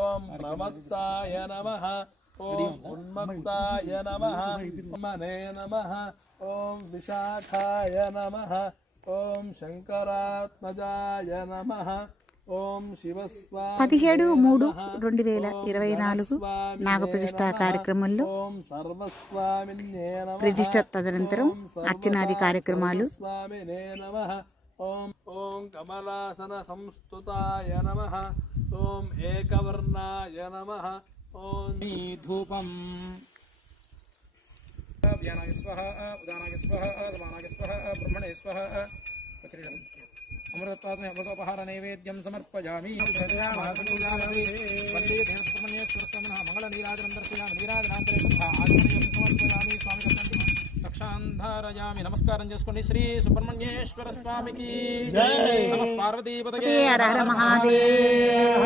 ఓం ప్రమత్తాయ నమః. ఓం ఉన్మత్తాయ నమః. మనే నమః. ఓం విశాఖాయ నమః. ఓం శంకరాత్మజాయ నమః. ఓం శివస్వామి 17/3/2024 నాగప్రతిష్ఠ కార్యక్రమంలో ప్రతిష్ఠ తదనంతరం అర్చనాది కార్యక్రమాలు. ఓం ఓం కమలాసన సంస్తుతాయ నమః. ఓం ఏకవర్ణాయ నమః. ఓం ధూపం వ్యానాయ స్వః ఉదానాయ స్వః సమానాయ స్వః బ్రహ్మణే స్వః అమృతత్వాత్మ అమృతోపహార నైవేద్యం సమర్పయామి. వందే దేవసుబ్రహ్మణ్యేశ్వరస్వామినః మంగళ నీరాజనం దర్శయామి. నీరాజనాంతరే ఆచమనీయం సమర్పయామి. స్వామి రక్షాంధారయామి. నమస్కారం చేసుకోండి. శ్రీ సుబ్రహ్మణ్యేశ్వర స్వామికి జై. నమః పార్వతీపతయే. హర హర మహాదేవ్.